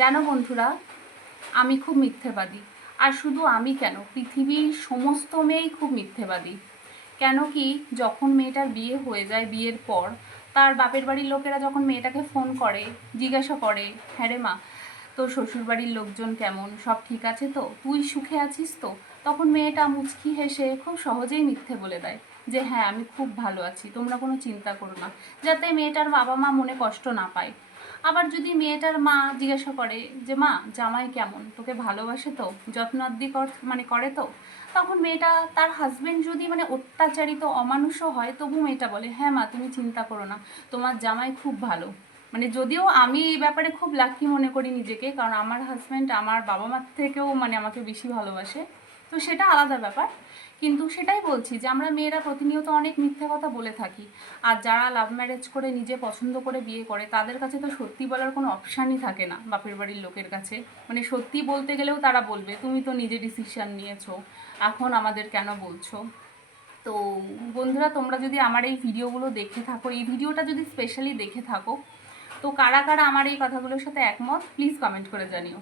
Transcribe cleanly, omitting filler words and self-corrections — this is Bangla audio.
জানো বন্ধুরা, আমি খুব মিথ্যেবাদী। আর শুধু আমি কেন, পৃথিবীর সমস্ত মেয়েই খুব মিথ্যেবাদী। কেন কি, যখন মেয়েটার বিয়ে হয়ে যায়, বিয়ের পর তার বাপের বাড়ির লোকেরা যখন মেয়েটাকে ফোন করে, জিজ্ঞাসা করে, হ্যাঁ রে মা, তোর শ্বশুরবাড়ির লোকজন কেমন, সব ঠিক আছে তো, তুই সুখে আছিস তো, তখন মেয়েটা মুচকি হেসে খুব সহজেই মিথ্যে বলে দেয় যে হ্যাঁ আমি খুব ভালো আছি, তোমরা কোনো চিন্তা করো না, যাতে মেয়েটার বাবা মা মনে কষ্ট না পায়। আবার যদি মেয়েটার মা জিজ্ঞাসা করে যে মা, জামাই কেমন, তোকে ভালোবাসে তো, যত্ন আত্তি করে তো, তখন মেয়েটা, তার হাজবেন্ড যদি অত্যাচারিত অমানুষও হয়, তবু মেয়েটা বলে হ্যাঁ মা তুমি চিন্তা করো না, তোমার জামাই খুব ভালো। যদিও আমি এই ব্যাপারে খুব লাকি মনে করি নিজেকে, কারণ আমার হাজব্যান্ড আমার বাবা মার থেকেও আমাকে বেশি ভালোবাসে, তো সেটা আলাদা ব্যাপার। কিন্তু সেটাই বলছি যে আমরা মেয়েরা প্রতিনিয়ত অনেক মিথ্যা কথা বলে থাকি। আর যারা লাভ ম্যারেজ করে নিজে পছন্দ করে বিয়ে করে, তাদের কাছে তো সত্যি বলার কোনো অপশানই থাকে না বাপের বাড়ির লোকের কাছে। সত্যি বলতে গেলেও তারা বলবে তুমি তো নিজে ডিসিশন নিয়েছো, এখন আমাদের কেন বলছো। তো বন্ধুরা, তোমরা যদি আমার এই ভিডিওগুলো দেখে থাকো, এই ভিডিওটা যদি স্পেশালি দেখে থাকো, তো কারা কারা আমার এই কথাগুলোর সাথে একমত প্লিজ কমেন্ট করে জানিও।